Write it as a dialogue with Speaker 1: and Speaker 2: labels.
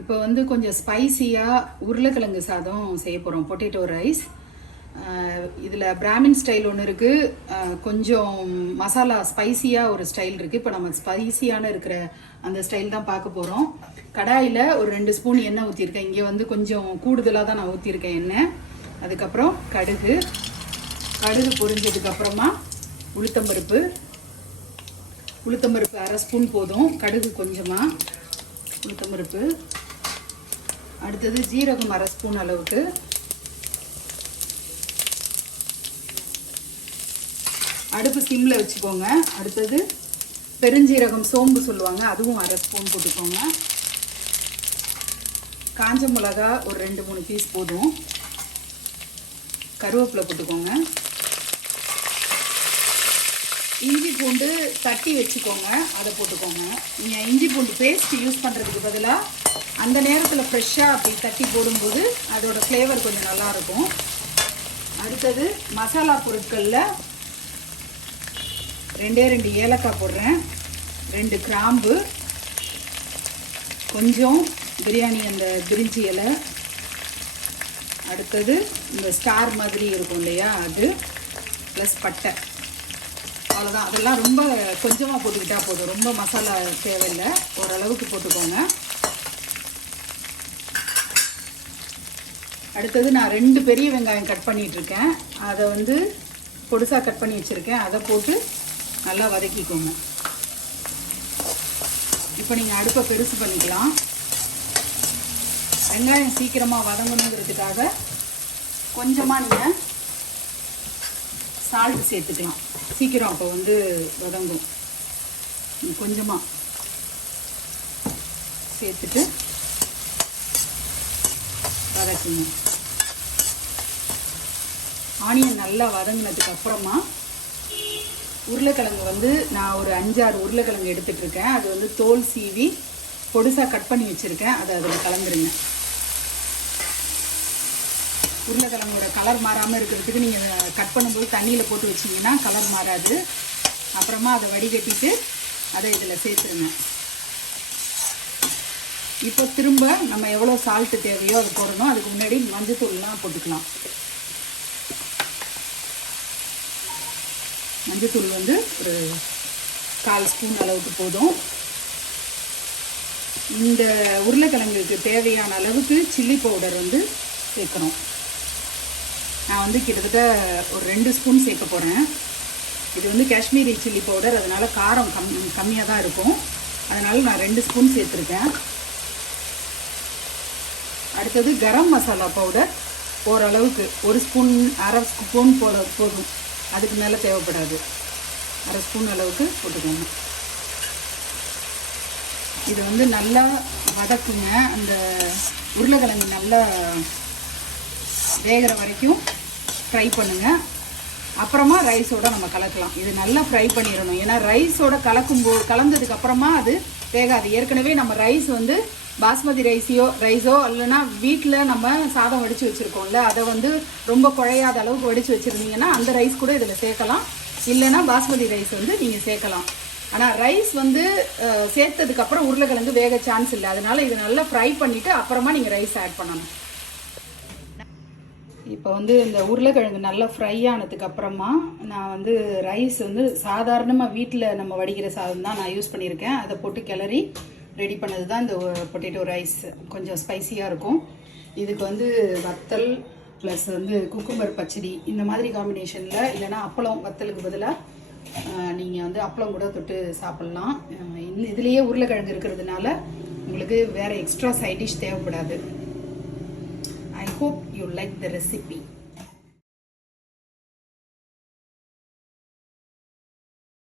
Speaker 1: இப்போ வந்து கொஞ்சம் ஸ்பைசியாக உருளைக்கிழங்கு சாதம் செய்ய போகிறோம் பொட்டேட்டோ ரைஸ் இதில் பிராமின் ஸ்டைல் ஒன்று இருக்குது கொஞ்சம் மசாலா ஸ்பைசியாக ஒரு ஸ்டைல் இருக்குது இப்போ நம்ம ஸ்பைசியான இருக்கிற அந்த ஸ்டைல் தான் பார்க்க போகிறோம் கடாயில் ஒரு ரெண்டு ஸ்பூன் எண்ணெய் ஊற்றிருக்கேன் இங்கே வந்து கொஞ்சம் கூடுதலாக தான் நான் ஊற்றிருக்கேன் எண்ணெய். அதுக்கப்புறம் கடுகு. கடுகு பொரிஞ்சதுக்கப்புறமா உளுத்தம்பருப்பு. உளுத்தம்பருப்பு அரை ஸ்பூன் போதும். கடுகு கொஞ்சமாக உளுத்தம்பருப்பு. அடுத்தது ஜீரகம் அரை ஸ்பூன் அளவுக்கு. அடுப்பு சிம்மில் வச்சுக்கோங்க. அடுத்தது பெருஞ்சீரகம் சோம்பு சொல்லுவாங்க அதுவும் அரை ஸ்பூன் போட்டுக்கோங்க. காஞ்ச மிளகா ஒரு ரெண்டு மூணு பீஸ் போதும். கருவேப்பிலை போட்டுக்கோங்க. இஞ்சி பூண்டு தட்டி வச்சுக்கோங்க. அதை போட்டுக்கோங்க. நீங்கள் இஞ்சி பூண்டு பேஸ்ட் யூஸ் பண்ணுறதுக்கு பதிலாக அந்த நேரத்தில் ஃப்ரெஷ்ஷாக அப்படி தட்டி போடும்போது அதோடய ஃப்ளேவர் கொஞ்சம் நல்லாயிருக்கும் அடுத்தது மசாலா பொருட்களில் ரெண்டே ரெண்டு ஏலக்காய் போடுறேன். ரெண்டு கிராம்பு. கொஞ்சம் பிரியாணி அந்த பிரிஞ்சி இலை. அடுத்தது இந்த ஸ்டார் மாதிரி இருக்கும் இல்லையா அது ப்ளஸ் பட்டை. அவ்வளோதான் அதெல்லாம் ரொம்ப கொஞ்சமாக போட்டுக்கிட்டால் போதும். ரொம்ப மசாலா தேவையில்லை. ஓரளவுக்கு போட்டுக்கோங்க. அடுத்தது நான் ரெண்டு பெரிய வெங்காயம் கட் பண்ணிகிட்ருக்கேன் அதை வந்து பொடுசாக கட் பண்ணி வச்சுருக்கேன். அதை போட்டு நல்லா வதக்கிக்கோங்க. இப்போ நீங்கள் அடுப்பை பெருசு பண்ணிக்கலாம். வெங்காயம் சீக்கிரமாக வதங்கணுங்கிறதுக்காக கொஞ்சமாக நீங்கள் சால்ட் சேர்த்துக்கலாம். சீக்கிரம் அப்போ வந்து வதங்கும். கொஞ்சமாக சேர்த்துட்டு வதக்குங்க. ஆனியன் நல்லா வதங்கினதுக்கு அப்புறமா உருளைக்கிழங்கு வந்து நான் ஒரு அஞ்சாறு உருளைக்கிழங்கு எடுத்துகிட்டு இருக்கேன். அது வந்து தோல் சீவி பொடுசாக கட் பண்ணி வச்சுருக்கேன். அதை அதில் கலந்துருங்க. உருளைக்கிழங்கோட கலர் மாறாமல் இருக்கிறதுக்கு நீங்கள் கட் பண்ணும்போது தண்ணியில் போட்டு வச்சிங்கன்னா கலர் மாறாது. அப்புறமா அதை வடிகட்டிட்டு அதை இதில் சேர்த்துருங்க. இப்போ திரும்ப நம்ம எவ்வளோ சால்ட்டு தேவையோ அது போடணும். அதுக்கு முன்னாடி மஞ்சத்தூள்லாம் போட்டுக்கலாம். மஞ்சத்தூள் வந்து ஒரு கால் ஸ்பூன் அளவுக்கு போதும். இந்த உருளைக்கிழங்குக்கு தேவையான அளவுக்கு சில்லி பவுடர் வந்து சேர்க்கணும். நான் வந்து கிட்டத்தட்ட ஒரு ரெண்டு ஸ்பூன் சேர்க்க போகிறேன் இது வந்து காஷ்மீரி சில்லி பவுடர் அதனால் காரம் கம் கம்மியாக தான் இருக்கும். அதனால் நான் ரெண்டு ஸ்பூன் சேர்த்துருக்கேன். அடுத்தது கரம் மசாலா பவுடர். ஓரளவுக்கு ஒரு ஸ்பூன் அரை ஸ்பூன் போல போதும். அதுக்கு மேலே தேவைப்படாது. அரை ஸ்பூன் அளவுக்கு போட்டுக்கோங்க. இது வந்து நல்லா வதக்குங்க. அந்த உருளைக்கிழங்கு நல்லா வேகிற வரைக்கும் ஃப்ரை பண்ணுங்கள் அப்புறமா ரைஸோட நம்ம கலக்கலாம். இது நல்லா ஃப்ரை பண்ணிடணும். ஏன்னா ரைஸோட கலக்கும்போது கலந்ததுக்கு அப்புறமா அது வேகாது. ஏற்கனவே நம்ம ரைஸ் வந்து பாஸ்மதி ரைஸையோ ரைஸோ இல்லைன்னா வீட்டில் நம்ம சாதம் வடித்து வச்சுருக்கோம்ல அதை வந்து ரொம்ப குழையாத அளவுக்கு வடித்து வச்சுருந்தீங்கன்னா அந்த ரைஸ் கூட இதில் சேர்க்கலாம். இல்லைன்னா பாஸ்மதி ரைஸ் வந்து நீங்கள் சேர்க்கலாம். ஆனால் ரைஸ் வந்து சேர்த்ததுக்கப்புறம் உருளைக்கிழங்கு வேக சான்ஸ் இல்லை. அதனால் இதை நல்லா ஃப்ரை பண்ணிவிட்டு அப்புறமா நீங்கள் ரைஸ் ஆட் பண்ணணும். இப்போ வந்து இந்த உருளைக்கிழங்கு நல்லா ஃப்ரை ஆனதுக்கு அப்புறமா நான் வந்து ரைஸ் வந்து சாதாரணமாக வீட்டில் நம்ம வடிக்கிற சாதம் தான் நான் யூஸ் பண்ணியிருக்கேன். அதை போட்டு கிளறி ரெடி பண்ணது தான் இந்த பொட்டேட்டோ ரைஸ் கொஞ்சம் ஸ்பைசியாக இருக்கும். இதுக்கு வந்து வத்தல் ப்ளஸ் வந்து குக்கும்பர் பச்சடி இந்த மாதிரி காம்பினேஷனில் இல்லைனா அப்பளம் வத்தலுக்கு பதிலாக நீங்கள் வந்து அப்பளம் கூட தொட்டு சாப்பிட்லாம். இந்த இதுலேயே உருளைக்கிழங்கு இருக்கிறதுனால உங்களுக்கு வேறு எக்ஸ்ட்ரா சைட் டிஷ் தேவைப்படாது. I hope you like the recipe.